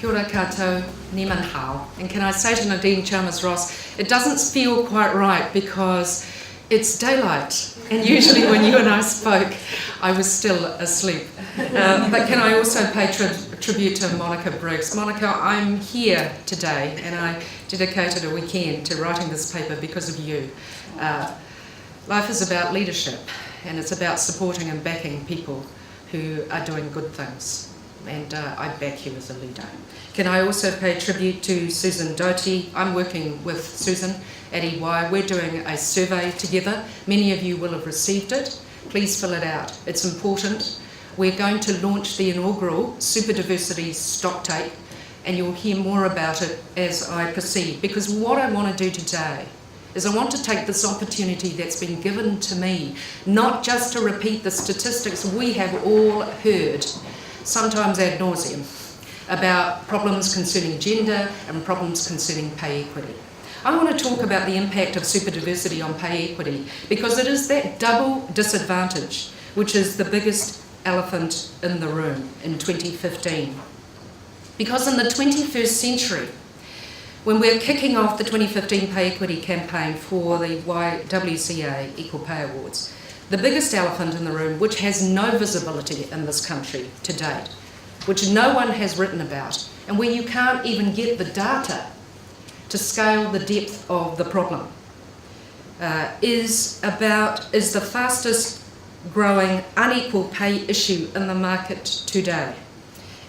Kia ora koutou, ni man hao. And can I say to Nadine Chalmers-Ross, it doesn't feel quite right because it's daylight. And usually when you and I spoke, I was still asleep. But can I also pay tribute to Monica Briggs? Monica, I'm here today and I dedicated a weekend to writing this paper because of you. Life is about leadership and it's about supporting and backing people who are doing good things. And I back you as a leader. Can I also pay tribute to Susan Doty? I'm working with Susan at EY. We're doing a survey together. Many of you will have received it. Please fill it out. It's important. We're going to launch the inaugural Super Diversity stock take, and you'll hear more about it as I proceed. Because what I want to do today is I want to take this opportunity that's been given to me, not just to repeat the statistics we have all heard, sometimes ad nauseum, about problems concerning gender and problems concerning pay equity. I want to talk about the impact of super diversity on pay equity because it is that double disadvantage which is the biggest elephant in the room in 2015. Because in the 21st century, when we're kicking off the 2015 pay equity campaign for the YWCA Equal Pay Awards, the biggest elephant in the room, which has no visibility in this country to date, which no one has written about, and where you can't even get the data to scale the depth of the problem, is the fastest growing unequal pay issue in the market today.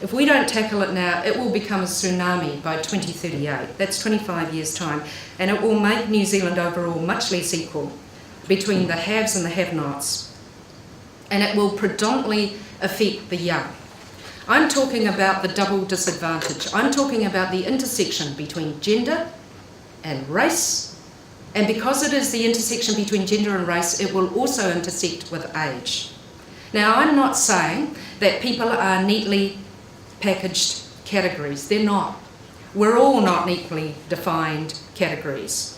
If we don't tackle it now, it will become a tsunami by 2038. That's 25 years' time, and it will make New Zealand overall much less equal between the haves and the have-nots, and it will predominantly affect the young. I'm talking about the double disadvantage. I'm talking about the intersection between gender and race, and because it is the intersection between gender and race, it will also intersect with age. Now, I'm not saying that people are neatly packaged categories. They're not. We're all not neatly defined categories.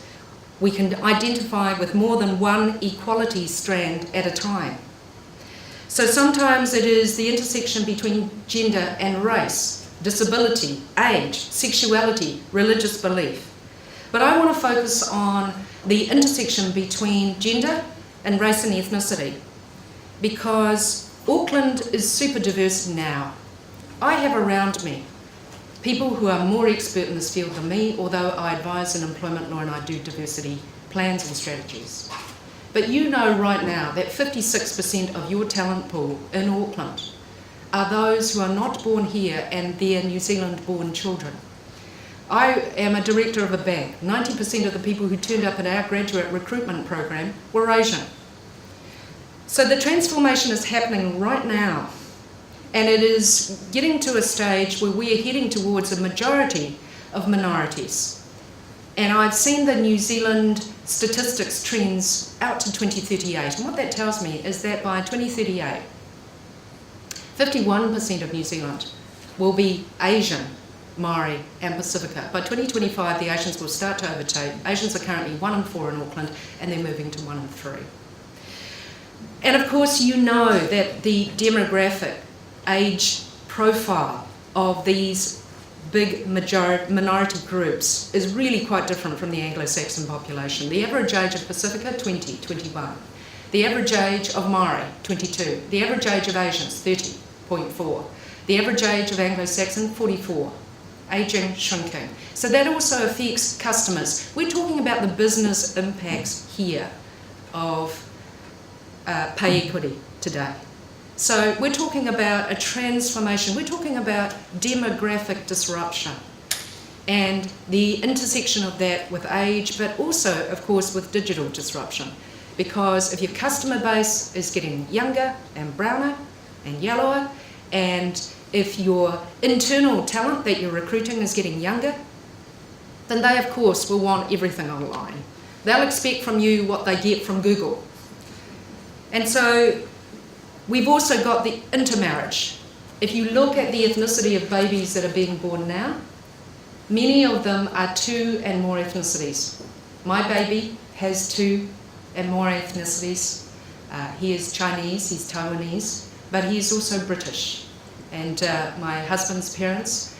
We can identify with more than one equality strand at a time. So sometimes it is the intersection between gender and race, disability, age, sexuality, religious belief. But I want to focus on the intersection between gender and race and ethnicity because Auckland is super diverse now. I have around me people who are more expert in this field than me, although I advise in employment law and I do diversity plans and strategies. But you know right now that 56% of your talent pool in Auckland are those who are not born here and they're New Zealand born children. I am a director of a bank. 90% of the people who turned up at our graduate recruitment program were Asian. So the transformation is happening right now. And it is getting to a stage where we are heading towards a majority of minorities. And I've seen the New Zealand statistics trends out to 2038. And what that tells me is that by 2038, 51% of New Zealand will be Asian, Maori and Pacifica. By 2025, the Asians will start to overtake. Asians are currently 1 in 4 in Auckland and they're moving to 1 in 3. And of course, you know that the demographic age profile of these big minority groups is really quite different from the Anglo-Saxon population. The average age of Pacifica, 20, 21. The average age of Maori, 22. The average age of Asians, 30.4. The average age of Anglo-Saxon, 44. Ageing, shrinking. So that also affects customers. We're talking about the business impacts here of pay equity today. So we're talking about a transformation, we're talking about demographic disruption and the intersection of that with age, but also, of course, with digital disruption. Because if your customer base is getting younger and browner and yellower, and if your internal talent that you're recruiting is getting younger, then they, of course, will want everything online. They'll expect from you what they get from Google. And so we've also got the intermarriage. If you look at the ethnicity of babies that are being born now, many of them are 2 and more ethnicities. My baby has 2 and more ethnicities. He is Chinese, he's Taiwanese, but he is also British. And my husband's parents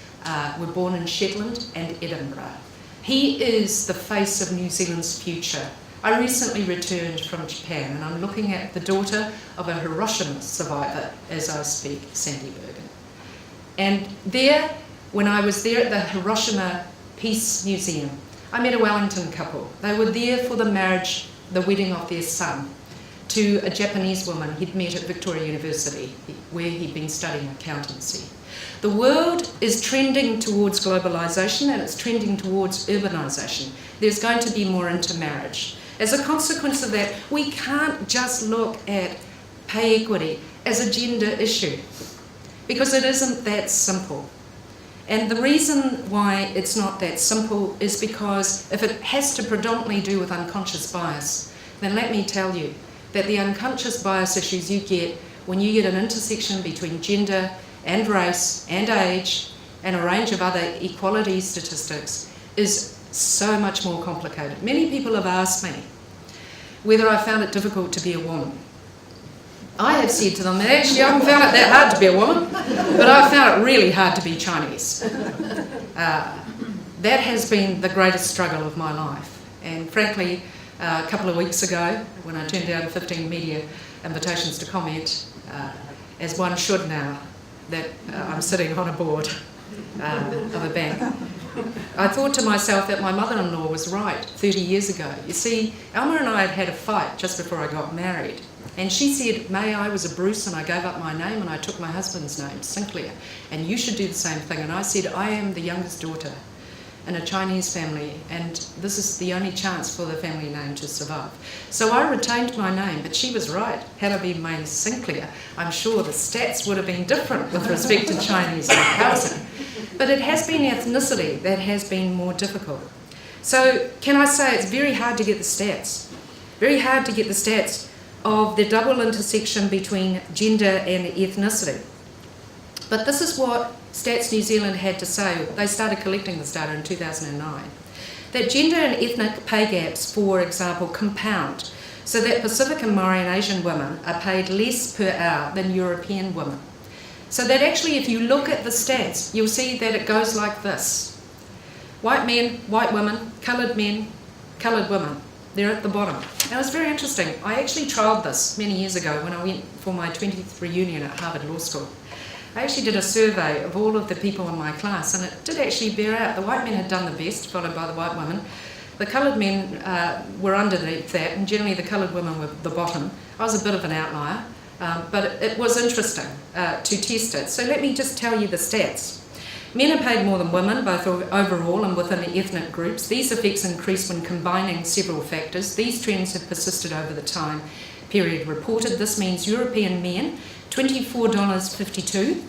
were born in Shetland and Edinburgh. He is the face of New Zealand's future. I recently returned from Japan and I'm looking at the daughter of a Hiroshima survivor as I speak, Sandy Bergen. And there, when I was there at the Hiroshima Peace Museum, I met a Wellington couple. They were there for the marriage, the wedding of their son, to a Japanese woman he'd met at Victoria University, where he'd been studying accountancy. The world is trending towards globalisation and it's trending towards urbanisation. There's going to be more intermarriage. As a consequence of that, we can't just look at pay equity as a gender issue, because it isn't that simple. And the reason why it's not that simple is because if it has to predominantly do with unconscious bias, then let me tell you that the unconscious bias issues you get when you get an intersection between gender and race and age and a range of other equality statistics is so much more complicated. Many people have asked me whether I found it difficult to be a woman. I have said to them that actually I haven't found it that hard to be a woman, but I found it really hard to be Chinese. That has been the greatest struggle of my life. And frankly, a couple of weeks ago, when I turned down 15 media invitations to comment, as one should now, that I'm sitting on a board of a bank, I thought to myself that my mother-in-law was right 30 years ago. You see, Alma and I had had a fight just before I got married. And she said, May, I was a Bruce and I gave up my name and I took my husband's name, Sinclair, and you should do the same thing. And I said, I am the youngest daughter in a Chinese family and this is the only chance for the family name to survive. So I retained my name, but she was right. Had I been May Sinclair, I'm sure the stats would have been different with respect to Chinese housing. But it has been ethnicity that has been more difficult. So can I say it's very hard to get the stats. Very hard to get the stats of the double intersection between gender and ethnicity. But this is what Stats New Zealand had to say. They started collecting this data in 2009. That gender and ethnic pay gaps, for example, compound, so that Pacific and Maori and Asian women are paid less per hour than European women. So that actually, if you look at the stats, you'll see that it goes like this. White men, white women, coloured men, coloured women. They're at the bottom. And it was very interesting. I actually trialled this many years ago when I went for my 20th reunion at Harvard Law School. I actually did a survey of all of the people in my class, and it did actually bear out. The white men had done the best, followed by the white women. The coloured men were underneath that, and generally the coloured women were the bottom. I was a bit of an outlier, but it was interesting to test it. So let me just tell you the stats. Men are paid more than women, both overall and within the ethnic groups. These effects increase when combining several factors. These trends have persisted over the time period reported. This means European men, $24.52,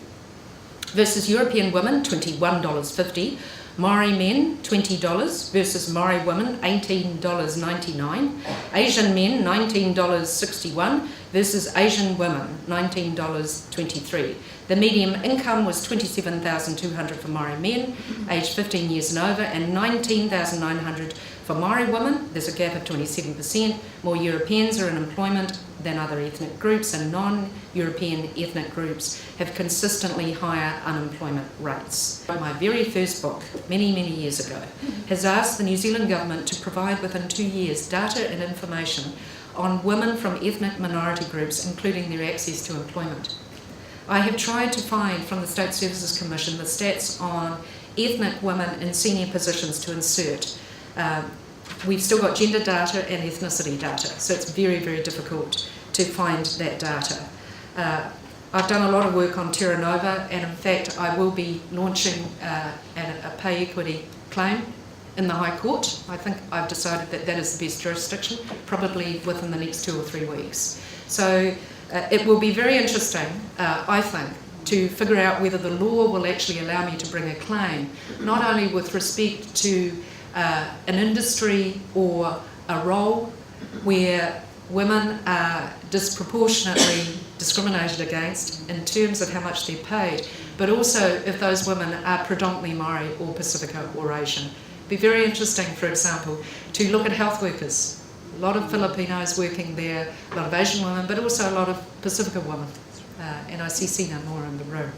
versus European women, $21.50. Maori men, $20 versus Maori women, $18.99. Asian men, $19.61 versus Asian women, $19.23. The median income was $27,200 for Maori men, aged 15 years and over, and $19,900 for Maori women. There's a gap of 27%. More Europeans are in employment than other ethnic groups, and non-European ethnic groups have consistently higher unemployment rates. My very first book, many, many years ago, has asked the New Zealand government to provide within 2 years data and information on women from ethnic minority groups, including their access to employment. I have tried to find from the State Services Commission the stats on ethnic women in senior positions to insert. We've still got gender data and ethnicity data, so it's very, very difficult to find that data. I've done a lot of work on Terra Nova, and in fact I will be launching a pay equity claim in the High Court. I think I've decided that that is the best jurisdiction, probably within the next 2 or 3 weeks. So it will be very interesting, I think, to figure out whether the law will actually allow me to bring a claim, not only with respect to an industry or a role where women are disproportionately discriminated against in terms of how much they're paid, but also if those women are predominantly Maori or Pacifica or Asian. It'd be very interesting, for example, to look at health workers. A lot of Filipinos working there, a lot of Asian women, but also a lot of Pacifica women. And I see Sina more in the room.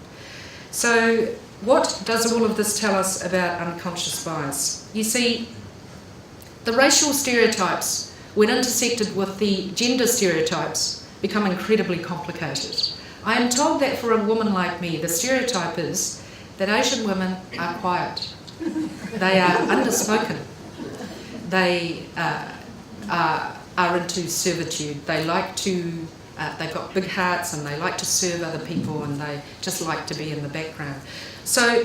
So what does all of this tell us about unconscious bias? You see, the racial stereotypes, when intersected with the gender stereotypes, become incredibly complicated. I am told that for a woman like me, the stereotype is that Asian women are quiet. They are underspoken. They are into servitude. They like to, they've got big hearts and they like to serve other people and they just like to be in the background. So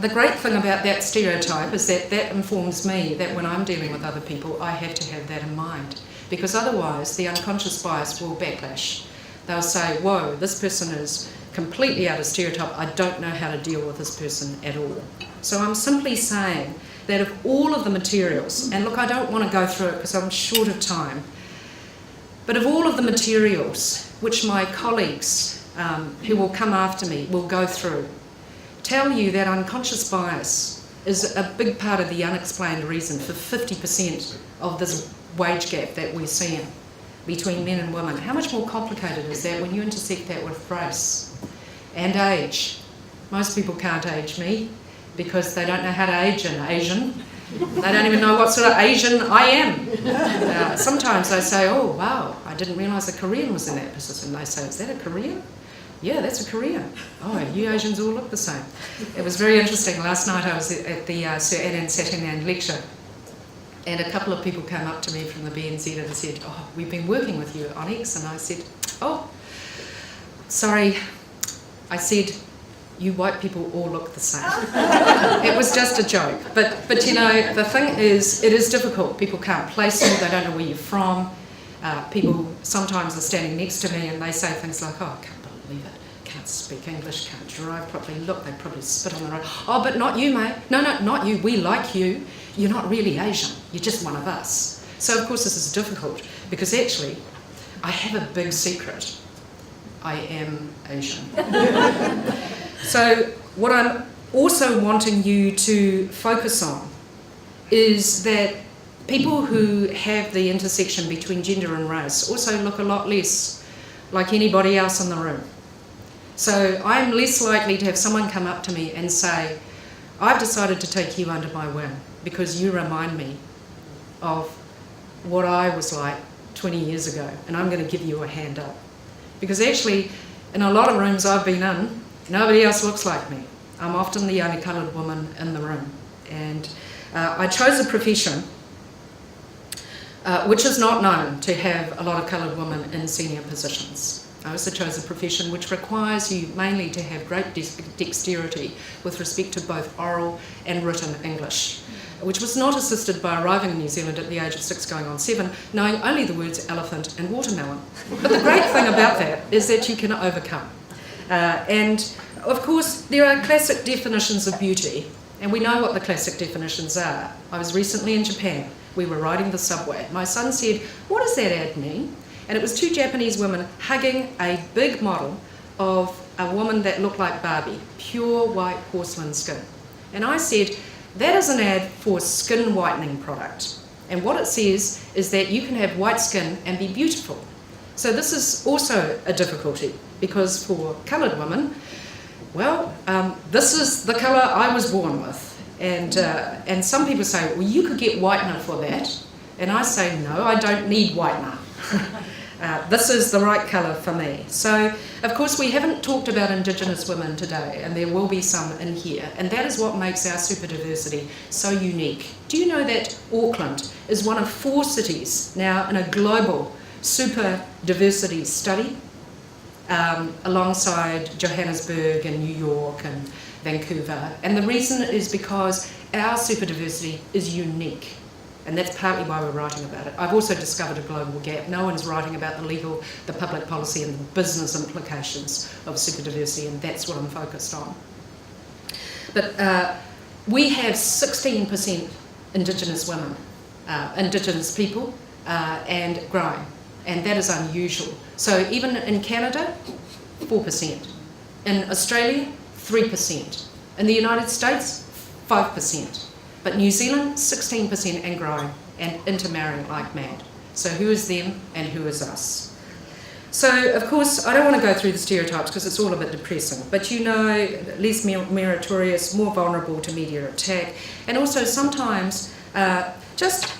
the great thing about that stereotype is that that informs me that when I'm dealing with other people, I have to have that in mind. Because otherwise, the unconscious bias will backlash. They'll say, whoa, this person is completely out of stereotype. I don't know how to deal with this person at all. So I'm simply saying that if all of the materials, and look, I don't want to go through it because I'm short of time, but if all of the materials which my colleagues who will come after me will go through, tell you that unconscious bias is a big part of the unexplained reason for 50% of this wage gap that we're seeing between men and women. How much more complicated is that when you intersect that with race and age? Most people can't age me because they don't know how to age an Asian. They don't even know what sort of Asian I am. Sometimes they say, oh wow, I didn't realise a Korean was in that position. They say, is that a Korean? Yeah, that's a Korean. Oh, you Asians all look the same. It was very interesting. Last night I was at the Sir Anand Satinand lecture, and a couple of people came up to me from the BNZ and said, oh, we've been working with you on X. And I said, oh, sorry. I said, you white people all look the same. It was just a joke. But you know, the thing is, it is difficult. People can't place you. They don't know where you're from. People sometimes are standing next to me and they say things like, oh, I can't believe it. Can't speak English, can't drive properly. Look, they probably spit on the road. Oh, but not you, mate. No, not you. We like you. You're not really Asian. You're just one of us. So, of course, this is difficult because actually, I have a big secret. I am Asian. So, what I'm also wanting you to focus on is that people who have the intersection between gender and race also look a lot less like anybody else in the room. So I'm less likely to have someone come up to me and say, I've decided to take you under my wing because you remind me of what I was like 20 years ago, and I'm going to give you a hand up. Because actually, in a lot of rooms I've been in, nobody else looks like me. I'm often the only coloured woman in the room. And I chose a profession which is not known to have a lot of coloured women in senior positions. I also chose a profession which requires you mainly to have great dexterity with respect to both oral and written English, which was not assisted by arriving in New Zealand at the age of 6 going on 7, knowing only the words elephant and watermelon. But the great thing about that is that you can overcome. And of course, there are classic definitions of beauty, and we know what the classic definitions are. I was recently in Japan. We were riding the subway. My son said, what does that ad mean? And it was 2 Japanese women hugging a big model of a woman that looked like Barbie, pure white porcelain skin. And I said, that is an ad for skin whitening product. And what it says is that you can have white skin and be beautiful. So this is also a difficulty because for coloured women, well, this is the colour I was born with. And some people say, well, you could get whitener for that. And I say, no, I don't need whitener. This is the right colour for me. So, of course, we haven't talked about Indigenous women today, and there will be some in here. And that is what makes our super diversity so unique. Do you know that Auckland is one of 4 cities now in a global super diversity study, alongside Johannesburg and New York and Vancouver? And the reason is because our super diversity is unique. And that's partly why we're writing about it. I've also discovered a global gap. No one's writing about the legal, the public policy and the business implications of super diversity, and that's what I'm focused on. But we have 16% Indigenous women, Indigenous people, and growing. And that is unusual. So even in Canada, 4%. In Australia, 3%. In the United States, 5%. But New Zealand, 16% and growing, and intermarrying like mad. So who is them and who is us? So, of course, I don't want to go through the stereotypes because it's all a bit depressing, but you know, less meritorious, more vulnerable to media attack, and also sometimes just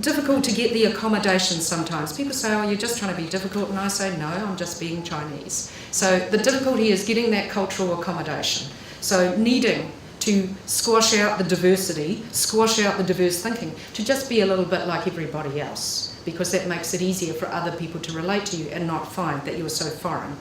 difficult to get the accommodation sometimes. People say, oh, you're just trying to be difficult, and I say, no, I'm just being Chinese. So the difficulty is getting that cultural accommodation. So needing to squash out the diversity, squash out the diverse thinking, to just be a little bit like everybody else, because that makes it easier for other people to relate to you and not find that you're so foreign.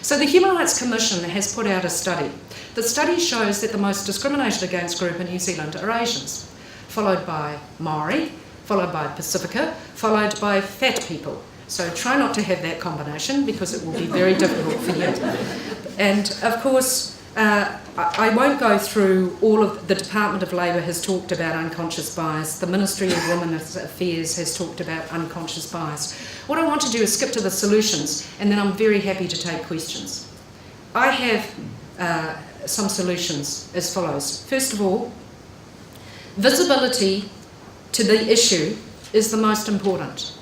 So the Human Rights Commission has put out a study. The study shows that the most discriminated against group in New Zealand are Asians, followed by Maori, followed by Pacifica, followed by fat people. So try not to have that combination because it will be very difficult for you. And of course, I won't go through all of the Department of Labour has talked about unconscious bias. The Ministry of Women's Affairs has talked about unconscious bias. What I want to do is skip to the solutions, and then I'm very happy to take questions. I have some solutions as follows. First of all, visibility to the issue is the most important,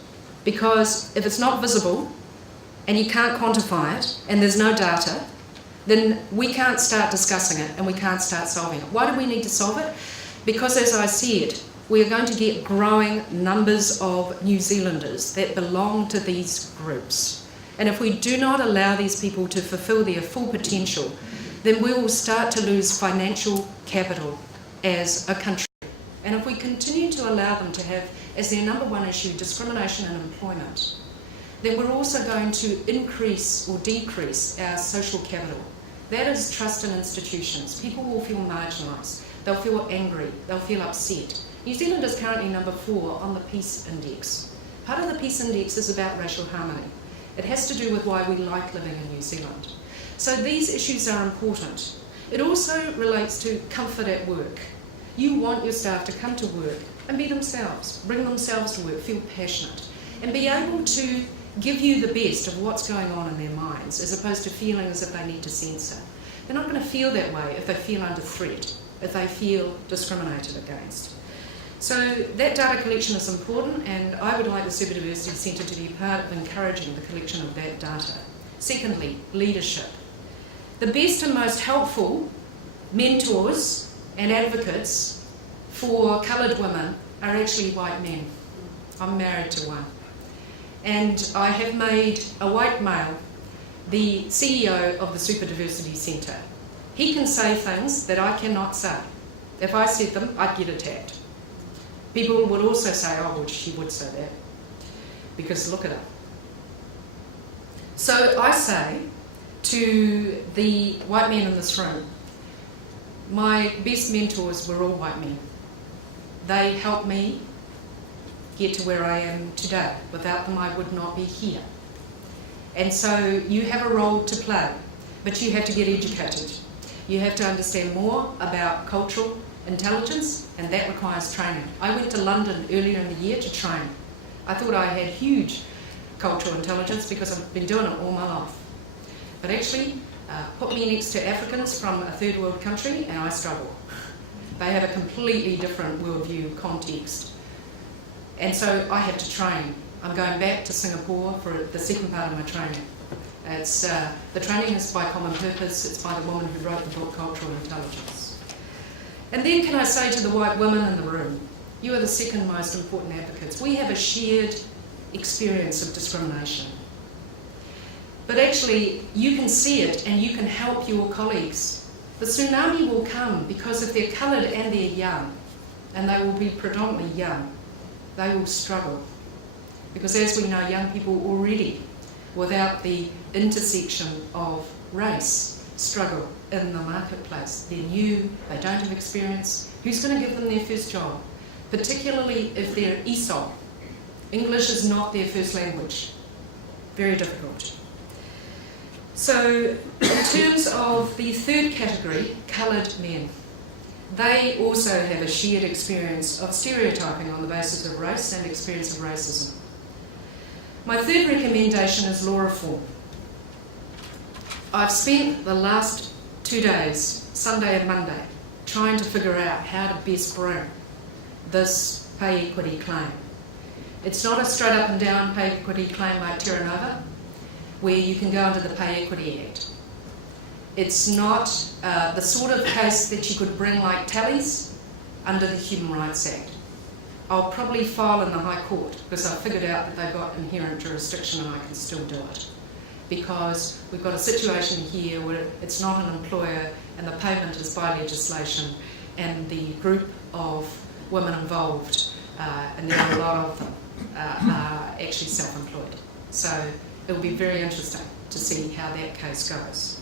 because if it's not visible and you can't quantify it and there's no data, then we can't start discussing it and we can't start solving it. Why do we need to solve it? Because, as I said, we are going to get growing numbers of New Zealanders that belong to these groups. And if we do not allow these people to fulfil their full potential, then we will start to lose financial capital as a country. And if we continue to allow them to have as their number one issue discrimination and employment, then we're also going to increase or decrease our social capital. That is trust in institutions. People will feel marginalised. They'll feel angry. They'll feel upset. New Zealand is currently number 4 on the Peace Index. Part of the Peace Index is about racial harmony. It has to do with why we like living in New Zealand. So these issues are important. It also relates to comfort at work. You want your staff to come to work and be themselves, bring themselves to work, feel passionate, and be able to give you the best of what's going on in their minds, as opposed to feeling as if they need to censor. They're not going to feel that way if they feel under threat, if they feel discriminated against. So that data collection is important, and I would like the Super Diversity Centre to be part of encouraging the collection of that data. Secondly, leadership. The best and most helpful mentors and advocates for coloured women are actually white men. I'm married to one. And I have made a white male the CEO of the Super Diversity Centre. He can say things that I cannot say. If I said them, I'd get attacked. People would also say, oh, well, she would say that, because look at her. So I say to the white men in this room, my best mentors were all white men. They helped me get to where I am today. Without them, I would not be here. And so you have a role to play, but you have to get educated. You have to understand more about cultural intelligence, and that requires training. I went to London earlier in the year to train. I thought I had huge cultural intelligence because I've been doing it all my life. But actually, put me next to Africans from a third world country and I struggle. They have a completely different worldview, context. And so I have to train. I'm going back to Singapore for the second part of my training. It's, the training is by Common Purpose. It's by the woman who wrote the book Cultural Intelligence. And then can I say to the white women in the room, you are the second most important advocates. We have a shared experience of discrimination. But actually, you can see it and you can help your colleagues. The tsunami will come because if they're coloured and they're young, and they will be predominantly young, they will struggle. Because as we know, young people already, without the intersection of race, struggle in the marketplace. They're new, they don't have experience. Who's going to give them their first job? Particularly if they're ESOL. English is not their first language. Very difficult. So in terms of the third category, coloured men, they also have a shared experience of stereotyping on the basis of race and experience of racism. My third recommendation is law reform. I've spent the last 2 days, Sunday and Monday, trying to figure out how to best bring this pay equity claim. It's not a straight up and down pay equity claim like Terra Nova. where you can go under the Pay Equity Act. It's not the sort of case that you could bring like tallies under the Human Rights Act. I'll probably file in the High Court because I figured out that they've got inherent jurisdiction and I can still do it. Because we've got a situation here where it's not an employer and the payment is by legislation, and the group of women involved, and there are a lot of them, are actually self-employed. So it will be very interesting to see how that case goes.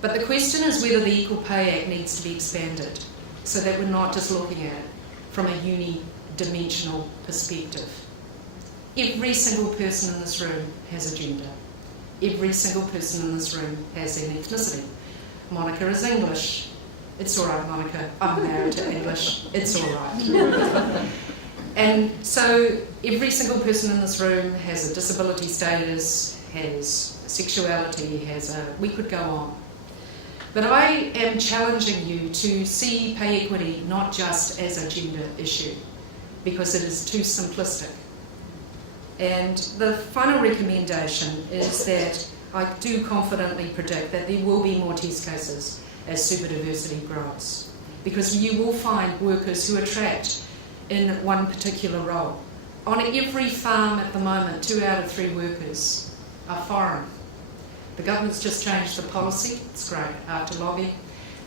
But the question is whether the Equal Pay Act needs to be expanded so that we're not just looking at it from a unidimensional perspective. Every single person in this room has a gender. Every single person in this room has an ethnicity. Monica is English. It's all right, Monica. I'm married to English. It's all right. And so every single person in this room has a disability status, has sexuality, we could go on. But I am challenging you to see pay equity not just as a gender issue, because it is too simplistic. And the final recommendation is that I do confidently predict that there will be more test cases as super diversity grows, because you will find workers who are trapped in one particular role. On every farm at the moment, 2 out of 3 workers are foreign. The government's just changed the policy, it's great, after lobbying.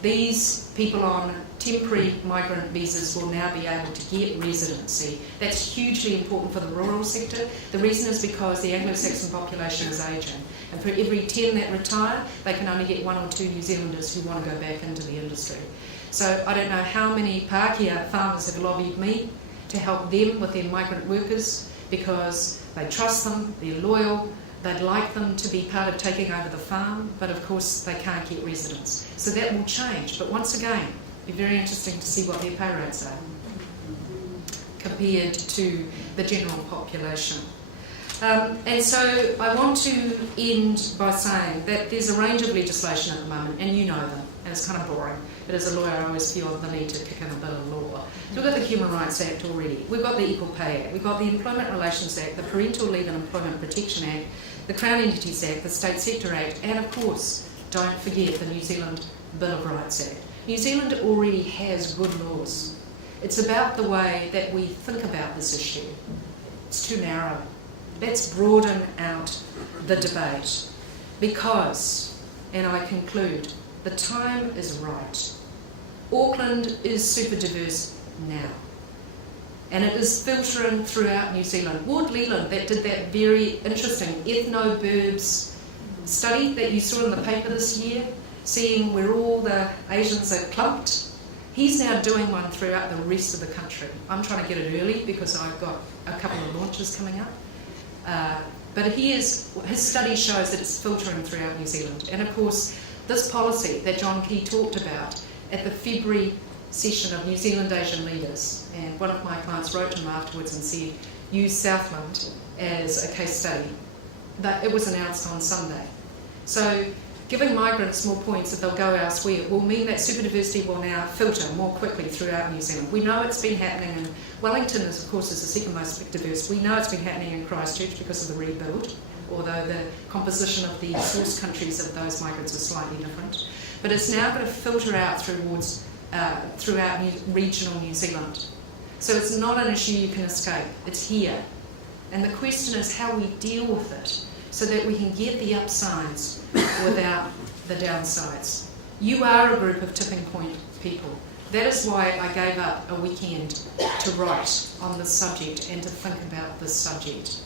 These people on temporary migrant visas will now be able to get residency. That's hugely important for the rural sector. The reason is because the Anglo-Saxon population is ageing, and for every 10 that retire, they can only get 1 or 2 New Zealanders who want to go back into the industry. So I don't know how many Pākehā farmers have lobbied me to help them with their migrant workers, because they trust them, they're loyal, they'd like them to be part of taking over the farm, but of course they can't get residents. So that will change, but once again, it'll be very interesting to see what their pay rates are compared to the general population. And so I want to end by saying that there's a range of legislation at the moment, and you know them, and it's kind of boring, but as a lawyer I always feel the need to kick in a bit of law. So we've got the Human Rights Act already, we've got the Equal Pay Act, we've got the Employment Relations Act, the Parental Leave and Employment Protection Act, the Crown Entities Act, the State Sector Act, and of course, don't forget the New Zealand Bill of Rights Act. New Zealand already has good laws. It's about the way that we think about this issue. It's too narrow. Let's broaden out the debate, because, and I conclude, the time is right. Auckland is super diverse now, and it is filtering throughout New Zealand. Ward Leland, that did that very interesting ethno-burbs study that you saw in the paper this year, seeing where all the Asians are clumped, he's now doing one throughout the rest of the country. I'm trying to get it early because I've got a couple of launches coming up. But his study shows that it's filtering throughout New Zealand. And of course, this policy that John Key talked about at the February session of New Zealand Asian leaders, and one of my clients wrote to him afterwards and said, use Southland as a case study. That it was announced on Sunday. So giving migrants more points if they'll go elsewhere will mean that super diversity will now filter more quickly throughout New Zealand. We know it's been happening in Wellington, of course, is the second most diverse. We know it's been happening in Christchurch because of the rebuild, although the composition of the source countries of those migrants is slightly different. But it's now going to filter out throughout regional New Zealand. So it's not an issue you can escape. It's here. And the question is how we deal with it so that we can get the upsides without the downsides. You are a group of tipping point people. That is why I gave up a weekend to write on this subject and to think about this subject.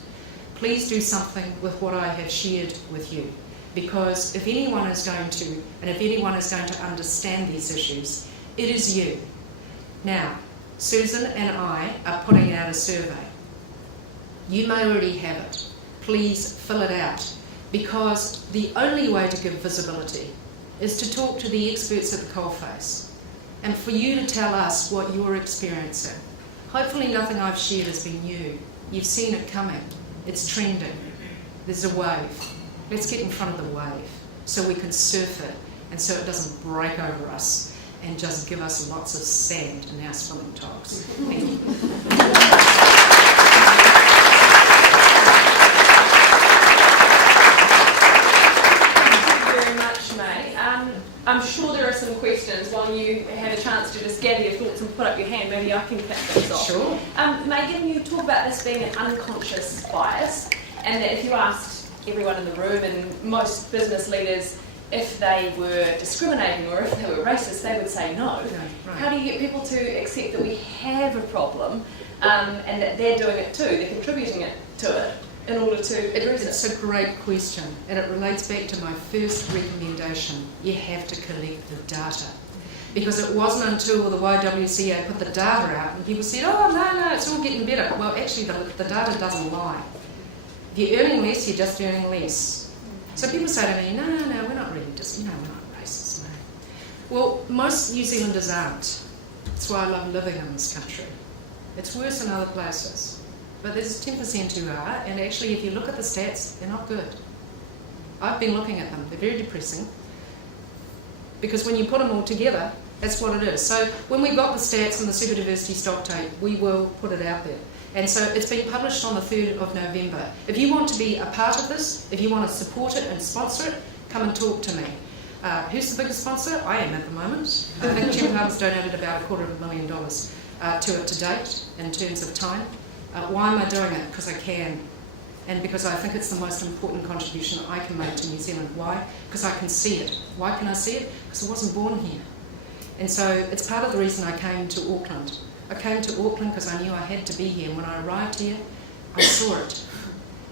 Please do something with what I have shared with you, because if anyone is going to, and if anyone is going to understand these issues, it is you. Now, Susan and I are putting out a survey. You may already have it. Please fill it out, because the only way to give visibility is to talk to the experts at the coalface and for you to tell us what you're experiencing. Hopefully nothing I've shared has been new. You've seen it coming. It's trending. There's a wave. Let's get in front of the wave so we can surf it and so it doesn't break over us and just give us lots of sand in our swimming togs. Thank you. I'm sure there are some questions. While you have a chance to just gather your thoughts and put up your hand, maybe I can kick things off. Sure. Megan, you talk about this being an unconscious bias, and that if you asked everyone in the room and most business leaders if they were discriminating or if they were racist, they would say no. Right. How do you get people to accept that we have a problem and that they're doing it too, they're contributing to it in order to address it? It's a great question, and it relates back to my first recommendation. You have to collect the data. Because it wasn't until the YWCA put the data out and people said, oh, no, it's all getting better. Well, actually, the data doesn't lie. If you're earning less, you're just earning less. So people say to me, no, we're not really we're not racist, no. Well, most New Zealanders aren't. That's why I love living in this country. It's worse in other places. But there's 10% who are, and actually if you look at the stats, they're not good. I've been looking at them. They're very depressing. Because when you put them all together, that's what it is. So when we got the stats and the Super Diversity stock take, we will put it out there. And so it's been published on the 3rd of November. If you want to be a part of this, if you want to support it and sponsor it, come and talk to me. Who's the biggest sponsor? I am at the moment. I think Jim Harvey's donated about $250,000 to it to date in terms of time. Why am I doing it? Because I can. And because I think it's the most important contribution I can make to New Zealand. Why? Because I can see it. Why can I see it? Because I wasn't born here. And so it's part of the reason I came to Auckland. I came to Auckland because I knew I had to be here. And when I arrived here, I saw it.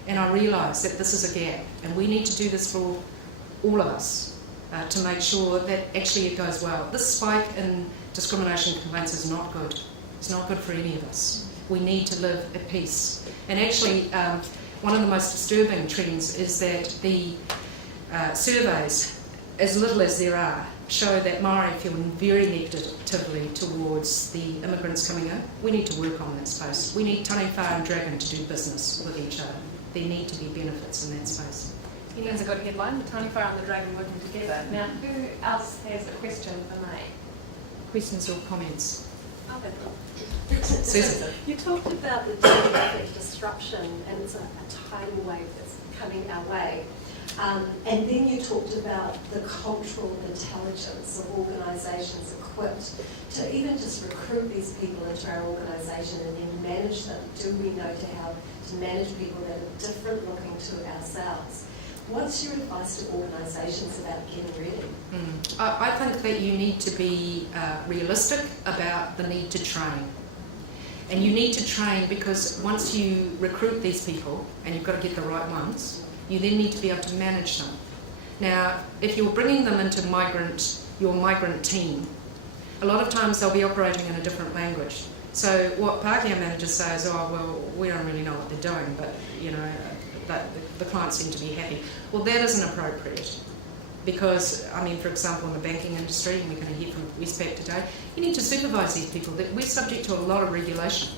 And I realised that this is a gap. And we need to do this for all of us to make sure that actually it goes well. This spike in discrimination complaints is not good. It's not good for any of us. We need to live at peace. And actually, one of the most disturbing trends is that the surveys, as little as there are, show that Māori feel very negatively towards the immigrants coming in. We need to work on that space. We need Taniwha and Dragon to do business with each other. There need to be benefits in that space. That's a good headline, the Taniwha and the Dragon working together. Now, who else has a question for me? Questions or comments? Susan. You talked about the demographic disruption, and it's a tidal wave that's coming our way. And then you talked about the cultural intelligence of organisations equipped to even just recruit these people into our organisation and then manage them. Do we know how to manage people that are different looking to ourselves? What's your advice to organisations about getting ready? I think that you need to be realistic about the need to train. And you need to train because once you recruit these people, and you've got to get the right ones, you then need to be able to manage them. Now, if you're bringing them into your migrant team, a lot of times they'll be operating in a different language. So what Pākehā managers say is, oh, well, we don't really know what they're doing, but, the clients seem to be happy. Well, that isn't appropriate because, for example, in the banking industry, and we're going to hear from Westpac today, you need to supervise these people. We're subject to a lot of regulation.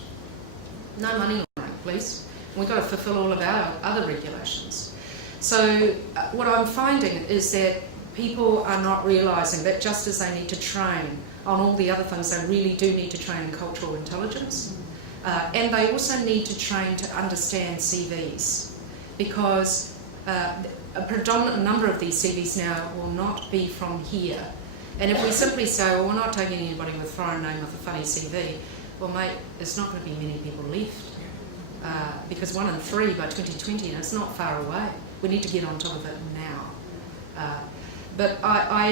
No money laundering, please. We've got to fulfil all of our other regulations. So what I'm finding is that people are not realising that just as they need to train on all the other things, they really do need to train in cultural intelligence. And they also need to train to understand CVs because a predominant number of these CVs now will not be from here. And if we simply say, well, we're not taking anybody with a foreign name with a funny CV, well, mate, there's not going to be many people left. Because 1 in 3 by 2020, and it's not far away. We need to get on top of it now. But I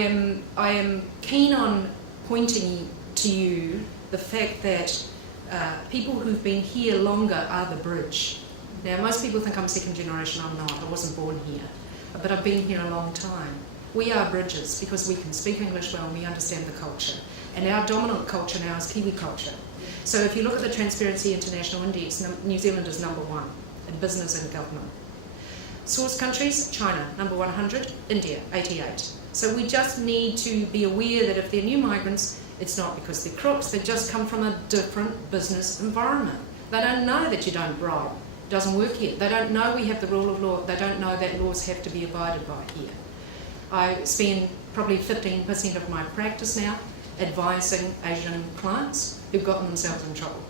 am keen on pointing to you the fact that people who've been here longer are the bridge. Now, most people think I'm second generation. I'm not. I wasn't born here. But I've been here a long time. We are bridges because we can speak English well and we understand the culture. And our dominant culture now is Kiwi culture. So if you look at the Transparency International Index, New Zealand is number 1 in business and government. Source countries, China, number 100, India, 88. So we just need to be aware that if they're new migrants, it's not because they're crooks, they just come from a different business environment. They don't know that you don't bribe. It doesn't work here. They don't know we have the rule of law. They don't know that laws have to be abided by here. I spend probably 15% of my practice now advising Asian clients who've gotten themselves in trouble.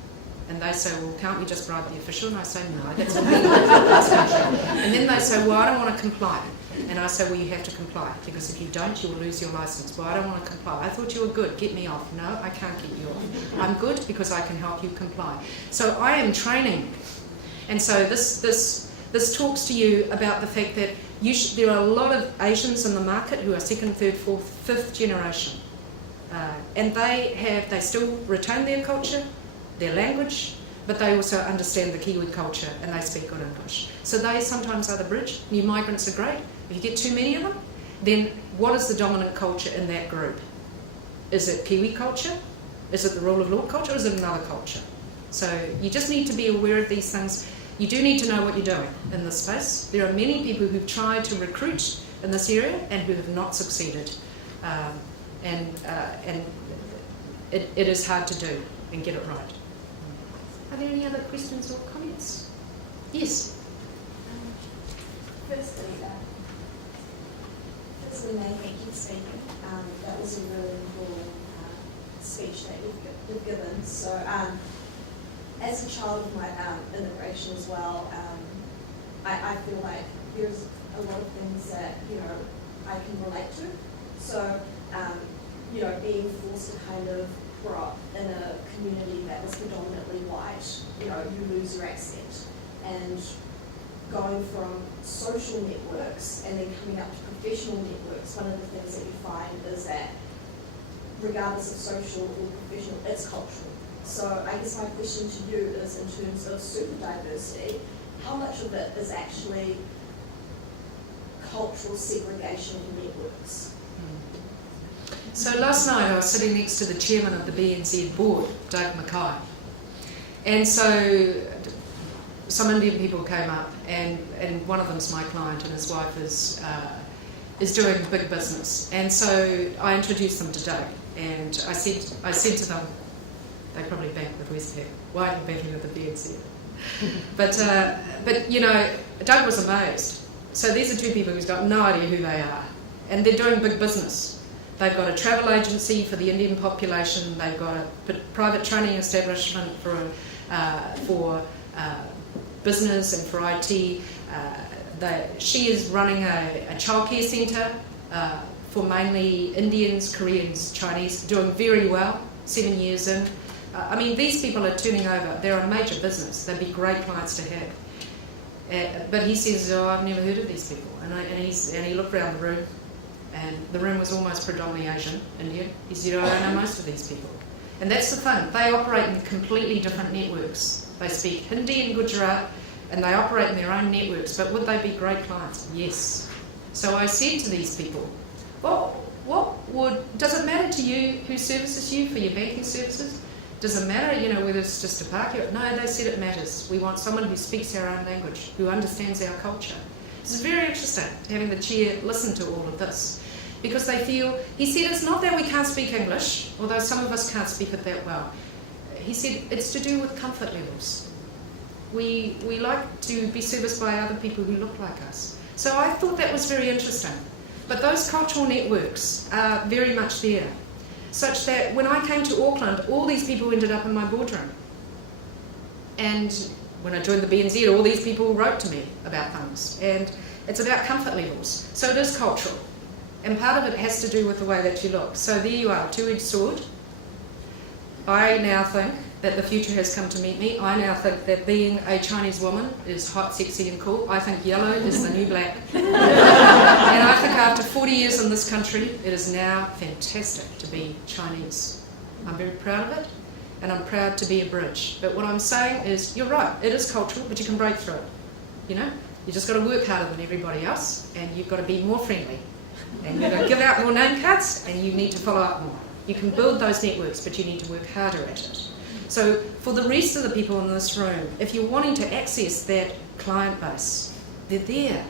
And they say, well, can't we just bribe the official? And I say, no, that's illegal in this country. And then they say, well, I don't want to comply. And I say, well, you have to comply, because if you don't, you will lose your license. Well, I don't want to comply. I thought you were good. Get me off. No, I can't get you off. I'm good because I can help you comply. So I am training. And so this talks to you about the fact that there are a lot of Asians in the market who are second, third, fourth, fifth generation. And they still retain their culture, their language, but they also understand the Kiwi culture and they speak good English. So they sometimes are the bridge. New migrants are great. If you get too many of them, then what is the dominant culture in that group? Is it Kiwi culture? Is it the rule of law culture? Or is it another culture? So you just need to be aware of these things. You do need to know what you're doing in this space. There are many people who've tried to recruit in this area and who have not succeeded. And it is hard to do and get it right. Are there any other questions or comments? Yes. Firstly, May, thank you for speaking. That was a really cool speech that you've given. So, as a child of my immigration as well, I feel like there's a lot of things that I can relate to. So, being forced to kind of grow up in a community that was predominantly white, you lose your accent. And going from social networks and then coming up to professional networks, one of the things that you find is that regardless of social or professional, it's cultural. So I guess my question to you is, in terms of super diversity, how much of it is actually cultural segregation of networks? So last night I was sitting next to the chairman of the BNZ board, Doug Mackay, and so some Indian people came up, and one of them's my client, and his wife is doing big business, and so I introduced them to Doug, and I said to them, they probably bank with Westpac. Why are you banking with the BNZ? but Doug was amazed. So these are two people who's got no idea who they are, and they're doing big business. They've got a travel agency for the Indian population. They've got a private training establishment for business and for IT. She is running a childcare centre for mainly Indians, Koreans, Chinese, doing very well, 7 years in. These people are turning over. They're a major business. They'd be great clients to have. But he says, I've never heard of these people. And he looked around the room, and the room was almost predominantly Asian, Indian. He said, I don't know most of these people. And that's the thing. They operate in completely different networks. They speak Hindi and Gujarat, and they operate in their own networks. But would they be great clients? Yes. So I said to these people, does it matter to you who services you for your banking services? Does it matter, whether it's just a park? No, they said it matters. We want someone who speaks our own language, who understands our culture. This is very interesting, having the chair listen to all of this. Because they feel, he said, it's not that we can't speak English, although some of us can't speak it that well. He said, it's to do with comfort levels. We like to be serviced by other people who look like us. So I thought that was very interesting. But those cultural networks are very much there, such that when I came to Auckland, all these people ended up in my boardroom. And when I joined the BNZ, all these people wrote to me about things. And it's about comfort levels. So it is cultural. And part of it has to do with the way that you look. So there you are, two-edged sword. I now think that the future has come to meet me. I now think that being a Chinese woman is hot, sexy and cool. I think yellow is the new black. And I think after 40 years in this country, it is now fantastic to be Chinese. I'm very proud of it, and I'm proud to be a bridge. But what I'm saying is, you're right, it is cultural, but you can break through it. You just got to work harder than everybody else, and you've got to be more friendly. And you've got to give out more name cards, and you need to follow up more. You can build those networks, but you need to work harder at it. So for the rest of the people in this room, if you're wanting to access that client base, they're there.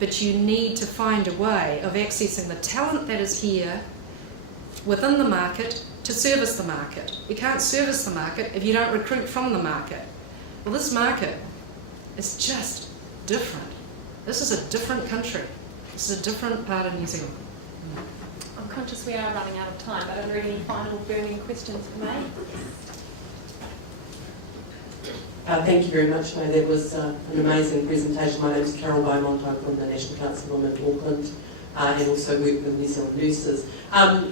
But you need to find a way of accessing the talent that is here within the market to service the market. You can't service the market if you don't recruit from the market. Well, this market is just different. This is a different country. This is a different part of New Zealand. I'm conscious we are running out of time, but are there any final burning questions for me? Thank you very much, May. That was an amazing presentation. My name is Carol Beaumont. I'm from the National Council of Women in Auckland and also work with New Zealand nurses.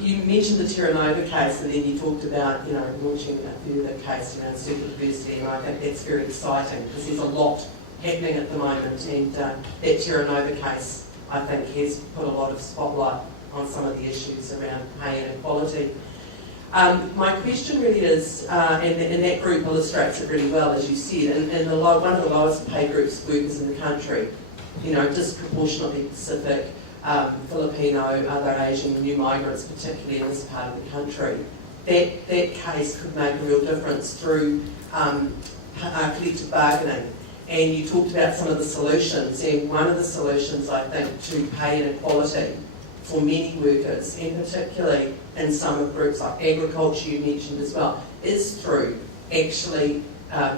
You mentioned the Terra Nova case, and then you talked about, launching a further case around circular diversity, and I think that's very exciting because there's a lot happening at the moment, and that Terra Nova case, I think, has put a lot of spotlight on some of the issues around pay inequality. My question really is, and that group illustrates it really well, as you said, and one of the lowest paid groups of workers in the country, disproportionately Pacific, Filipino, other Asian, new migrants, particularly in this part of the country. That case could make a real difference through collective bargaining. And you talked about some of the solutions, and one of the solutions, I think, to pay inequality for many workers, and particularly in some of groups like agriculture you mentioned as well, is through actually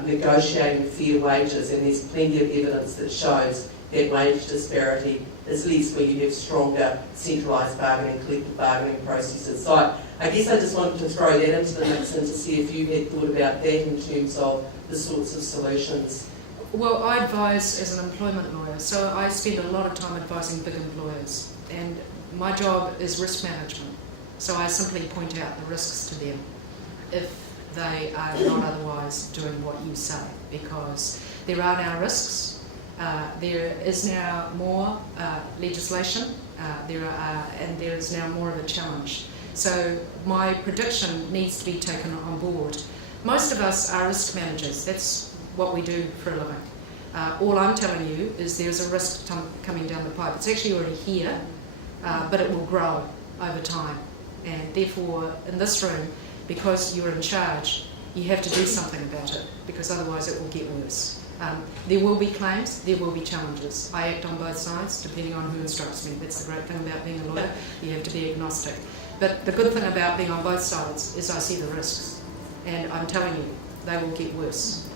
negotiating fair wages, and there's plenty of evidence that shows that wage disparity is less where you have stronger centralised bargaining, collective bargaining processes. So I guess I just wanted to throw that into the mix and to see if you had thought about that in terms of the sorts of solutions. Well, I advise as an employment lawyer, so I spend a lot of time advising big employers, and my job is risk management. So I simply point out the risks to them if they are not otherwise doing what you say, because there are now risks. There is now more legislation, and there is now more of a challenge. So my prediction needs to be taken on board. Most of us are risk managers. That's what we do for a living. All I'm telling you is there's a risk coming down the pipe. It's actually already here, but it will grow over time. And therefore, in this room, because you're in charge, you have to do something about it, because otherwise it will get worse. There will be claims, there will be challenges. I act on both sides, depending on who instructs me. That's the great thing about being a lawyer. You have to be agnostic. But the good thing about being on both sides is I see the risks. And I'm telling you, they will get worse.